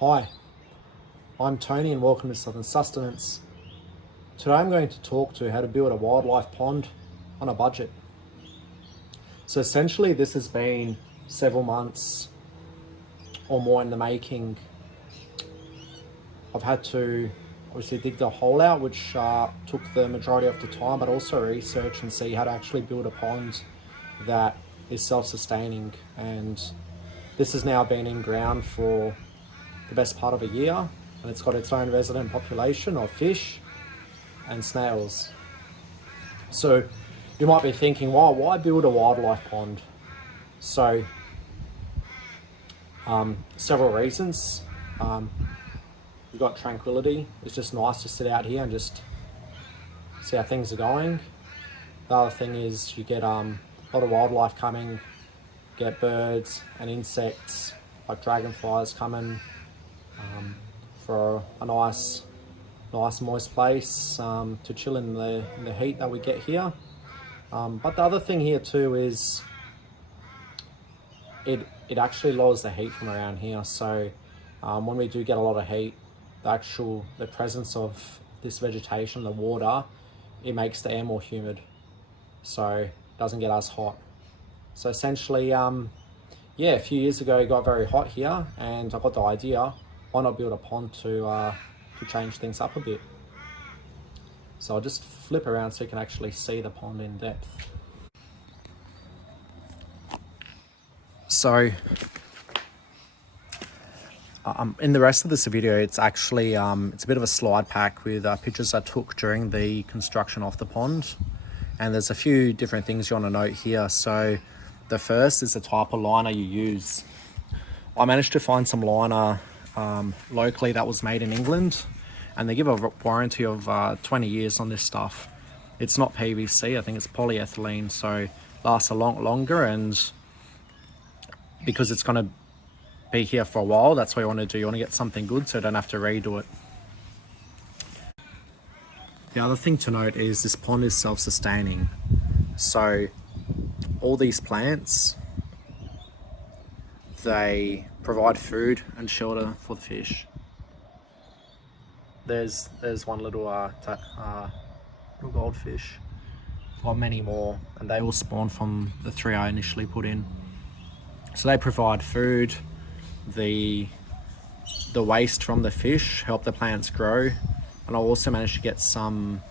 Hi, I'm Tony and welcome to Southern Sustenance. Today I'm going to talk to how to build a wildlife pond on a budget. So essentially this has been several months or more in the making. I've had to obviously dig the hole out, which took the majority of the time, but also research and see how to actually build a pond that is self-sustaining. And this has now been in ground for the best part of a year, and it's got its own resident population of fish and snails. So you might be thinking, well, why build a wildlife pond? So several reasons. You've got tranquility. It's just nice to sit out here and just see how things are going. The other thing is you get a lot of wildlife coming, get birds and insects like dragonflies coming for a nice moist place to chill in the heat that we get here. But the other thing here too is it actually lowers the heat from around here. So when we do get a lot of heat, the presence of this vegetation, the water, it makes the air more humid, so it doesn't get as hot. So essentially, yeah, a few years ago it got very hot here, and I got the idea, why not build a pond to change things up a bit. So I'll just flip around so you can actually see the pond in depth. So in the rest of this video, it's actually it's a bit of a slide pack with pictures I took during the construction of the pond, and there's a few different things you want to note here. So the first is the type of liner you use. I managed to find some liner locally that was made in England, and they give a warranty of 20 years on this stuff. It's not PVC, I think it's polyethylene, so it lasts a lot longer, and because it's going to be here for a while, that's what you want to do. You want to get something good so you don't have to redo it. The other thing to note is this pond is self-sustaining. So all these plants, they provide food and shelter for the fish. There's one little little goldfish. I've got many more, and they all spawn from the 3 I initially put in. So they provide food. The waste from the fish help the plants grow, and I also managed to get some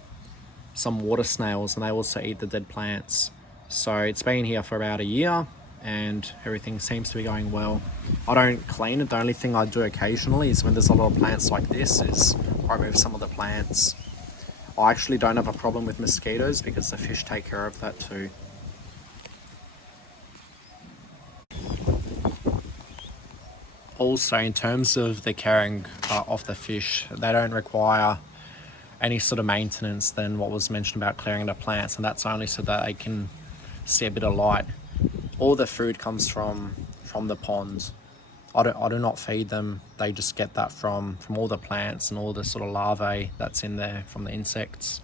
water snails, and they also eat the dead plants. So it's been here for about a year and everything seems to be going well. I don't clean it. The only thing I do occasionally is when there's a lot of plants like this is I remove some of the plants. I actually don't have a problem with mosquitoes because the fish take care of that too. Also, in terms of the caring of the fish, they don't require any sort of maintenance than what was mentioned about clearing the plants, and that's only so that they can see a bit of light. All the food comes from the ponds. I do not feed them. They just get that from all the plants and all the sort of larvae that's in there from the insects.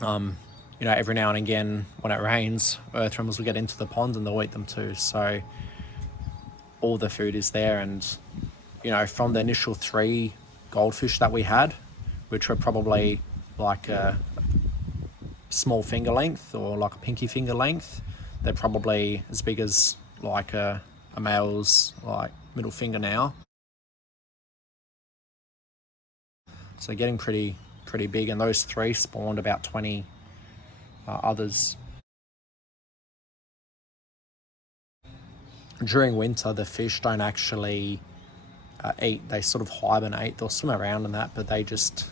You know, every now and again when it rains, earthworms will get into the pond and they'll eat them too. So all the food is there, and you know, from the initial 3 goldfish that we had, which were probably like a small finger length or like a pinky finger length, they're probably as big as like a male's like middle finger now. So getting pretty big, and those 3 spawned about 20 others. During winter, the fish don't actually eat. They sort of hibernate. They'll swim around and that, but they just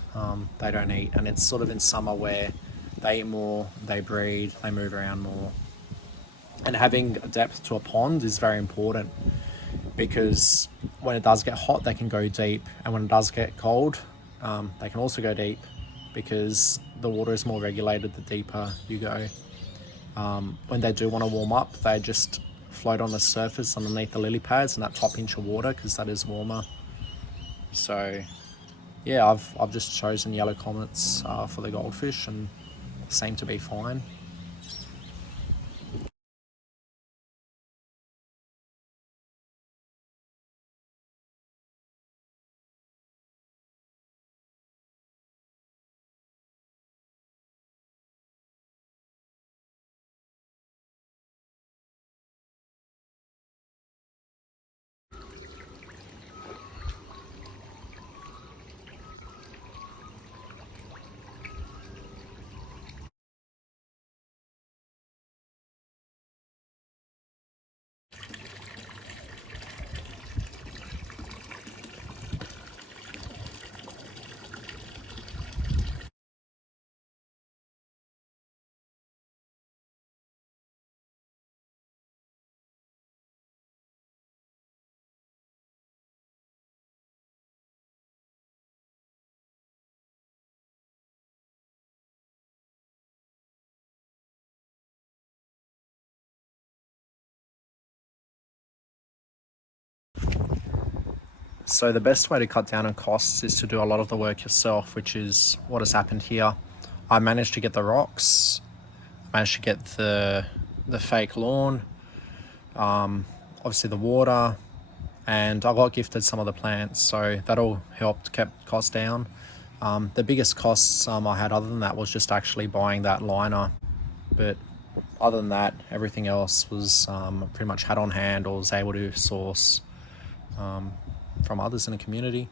they don't eat. And it's sort of in summer where they eat more, they breed, they move around more. And having a depth to a pond is very important, because when it does get hot, they can go deep, and when it does get cold, they can also go deep, because the water is more regulated the deeper you go. When they do want to warm up, they just float on the surface underneath the lily pads in that top inch of water, because that is warmer. So yeah, I've just chosen yellow comets for the goldfish, and seem to be fine. So the best way to cut down on costs is to do a lot of the work yourself, which is what has happened here. I managed to get the rocks, managed to get the fake lawn, obviously the water, and I got gifted some of the plants, so that all helped, kept costs down. The biggest costs I had other than that was just actually buying that liner, but other than that, everything else was pretty much had on hand or was able to source from others in the community.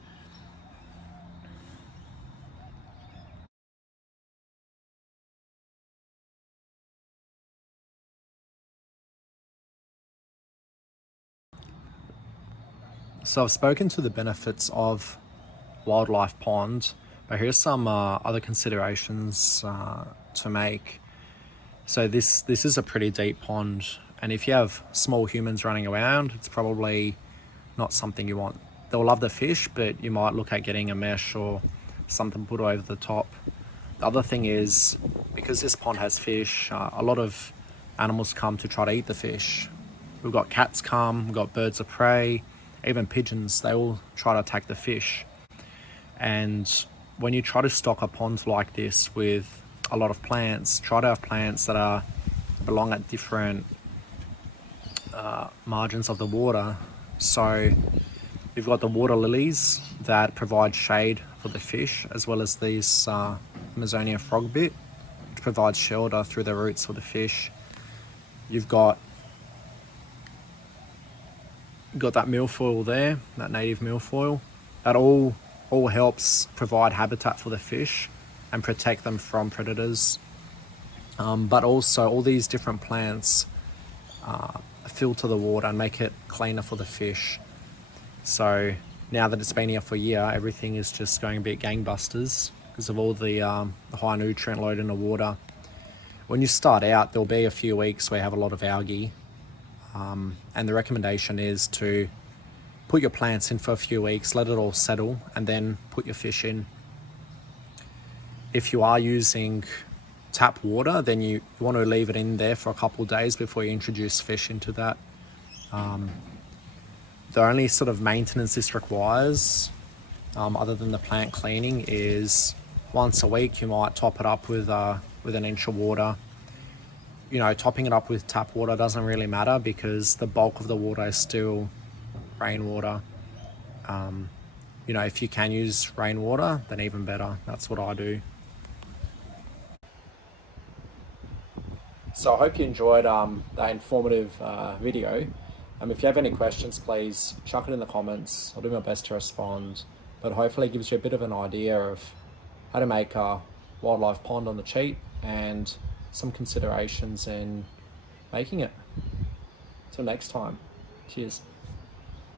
So I've spoken to the benefits of wildlife pond, but here's some other considerations to make. So this is a pretty deep pond, and if you have small humans running around, it's probably not something you want. They'll love the fish, but you might look at getting a mesh or something put over the top. The other thing is, because this pond has fish, a lot of animals come to try to eat the fish. We've got cats come, we've got birds of prey, even pigeons, they all try to attack the fish. And when you try to stock a pond like this with a lot of plants, try to have plants that belong at different margins of the water. So you've got the water lilies that provide shade for the fish, as well as these Amazonian frogbit, which provides shelter through the roots for the fish. You've got that milfoil there, that native milfoil. That all helps provide habitat for the fish and protect them from predators. But also all these different plants filter the water and make it cleaner for the fish. So now that it's been here for a year, everything is just going a bit gangbusters because of all the high nutrient load in the water. When you start out, there'll be a few weeks where you have a lot of algae, and the recommendation is to put your plants in for a few weeks, let it all settle, and then put your fish in. If you are using tap water, then you want to leave it in there for a couple of days before you introduce fish into that. The only sort of maintenance this requires, other than the plant cleaning, is once a week you might top it up with an inch of water. You know, topping it up with tap water doesn't really matter because the bulk of the water is still rainwater. You know, if you can use rainwater, then even better. That's what I do. So I hope you enjoyed that informative video. If you have any questions, please chuck it in the comments. I'll do my best to respond. But hopefully it gives you a bit of an idea of how to make a wildlife pond on the cheap and some considerations in making it. Till next time. Cheers.